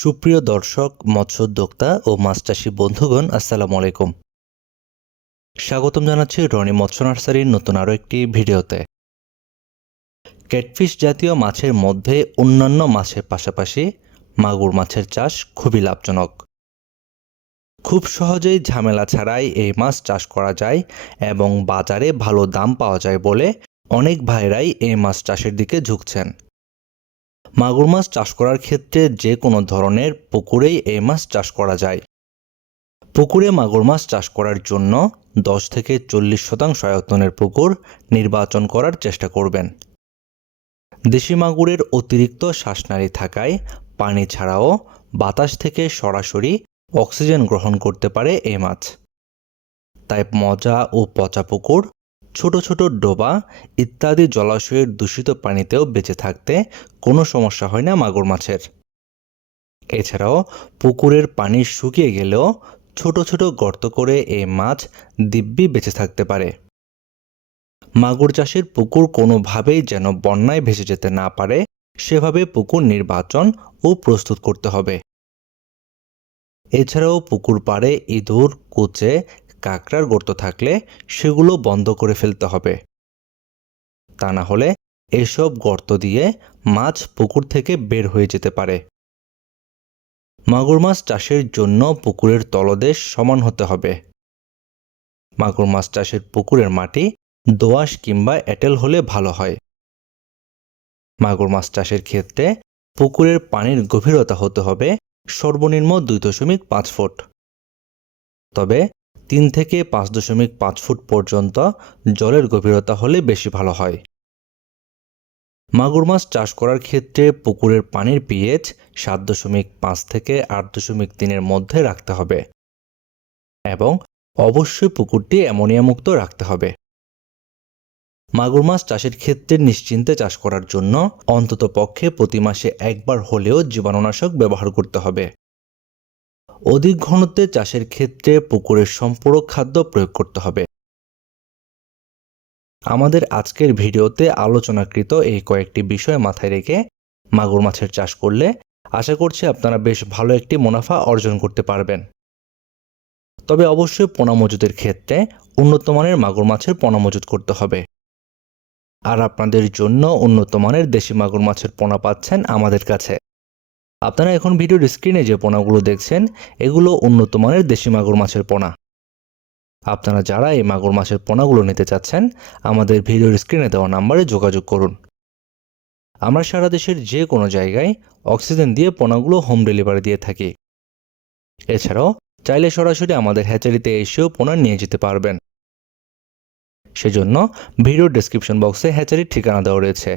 সুপ্রিয় দর্শক, মৎস্যোদ্যোক্তা ও মাছ চাষী বন্ধুগণ, আসসালামু আলাইকুম। স্বাগতম জানাচ্ছি রনি মৎস্য নার্সারির নতুন আরও একটি ভিডিওতে। ক্যাটফিশ জাতীয় মাছের মধ্যে অন্যান্য মাছের পাশাপাশি মাগুর মাছের চাষ খুবই লাভজনক। খুব সহজেই ঝামেলা ছাড়াই এই মাছ চাষ করা যায় এবং বাজারে ভালো দাম পাওয়া যায় বলে অনেক ভাইরাই এই মাছ চাষের দিকে ঝুঁকছেন। মাগুর মাছ চাষ করার ক্ষেত্রে যে কোনো ধরনের পুকুরেই এই মাছ চাষ করা যায়। পুকুরে মাগুর মাছ চাষ করার জন্য দশ থেকে চল্লিশ শতাংশ আয়তনের পুকুর নির্বাচন করার চেষ্টা করবেন। দেশি মাগুরের অতিরিক্ত শ্বাসনালী থাকায় পানি ছাড়াও বাতাস থেকে সরাসরি অক্সিজেন গ্রহণ করতে পারে এই মাছ। তাই মজা ও পচা পুকুর ছোট ছোট ডোবা ইত্যাদি জলাশয়ের দূষিত পানিতেও বেঁচে থাকতে কোনো সমস্যা হয় না মাগুর মাছের। এছাড়াও পুকুরের পানি শুকিয়ে গেলেও ছোট ছোট গর্ত করে এই মাছ দিব্যি বেঁচে থাকতে পারে। মাগুর চাষের পুকুর কোনোভাবেই যেন বন্যায় ভেসে যেতে না পারে, সেভাবে পুকুর নির্বাচন ও প্রস্তুত করতে হবে। এছাড়াও পুকুর পাড়ে ইঁদুর, কুচে কাঁকড়ার গর্ত থাকলে সেগুলো বন্ধ করে ফেলতে হবে। তা না হলে এসব গর্ত দিয়ে মাছ পুকুর থেকে বের হয়ে যেতে পারে। মাগুর মাছ চাষের জন্য পুকুরের তলদেশ সমান হতে হবে। মাগুর মাছ চাষের পুকুরের মাটি দোআঁশ কিংবা এঁটেল হলে ভালো হয়। মাগুর মাছ চাষের ক্ষেত্রে পুকুরের পানির গভীরতা হতে হবে সর্বনিম্ন দুই দশমিক পাঁচ ফুট। তবে তিন থেকে পাঁচ দশমিক পাঁচ ফুট পর্যন্ত জলের গভীরতা হলে বেশি ভালো হয়। মাগুর মাছ চাষ করার ক্ষেত্রে পুকুরের পানির পিএইচ সাত দশমিক পাঁচ থেকে আট দশমিক তিনের মধ্যে রাখতে হবে এবং অবশ্যই পুকুরটি অ্যামোনিয়া মুক্ত রাখতে হবে। মাগুর মাছ চাষের ক্ষেত্রে নিশ্চিন্তে চাষ করার জন্য অন্তত পক্ষে প্রতি মাসে একবার হলেও জীবাণুনাশক ব্যবহার করতে হবে। অধিক ঘনত্বে চাষের ক্ষেত্রে পুকুরের সম্পূরক খাদ্য প্রয়োগ করতে হবে। আমাদের আজকের ভিডিওতে আলোচনাকৃত এই কয়েকটি বিষয় মাথায় রেখে মাগুর মাছের চাষ করলে আশা করছি আপনারা বেশ ভালো একটি মুনাফা অর্জন করতে পারবেন। তবে অবশ্যই পোনা মজুদের ক্ষেত্রে উন্নত মানের মাগুর মাছের পোনা মজুদ করতে হবে। আর আপনাদের জন্য উন্নত মানের দেশি মাগুর মাছের পোনা পাচ্ছেন আমাদের কাছে। আপনারা এখন ভিডিওর স্ক্রিনে যে পোনাগুলো দেখছেন, এগুলো উন্নত মানের দেশি মাগুর মাছের পোনা। আপনারা যারা এই মাগুর মাছের পোনাগুলো নিতে চাচ্ছেন, আমাদের ভিডিওর স্ক্রিনে দেওয়া নাম্বারে যোগাযোগ করুন। আমরা সারা দেশের যে কোনো জায়গায় অক্সিজেন দিয়ে পোনাগুলো হোম ডেলিভারি দিয়ে থাকি। এছাড়াও চাইলে সরাসরি আমাদের হ্যাচারিতে এসেও পোনা নিয়ে যেতে পারবেন। সেজন্য ভিডিওর ডেসক্রিপশন বক্সে হ্যাচারির ঠিকানা দেওয়া রয়েছে।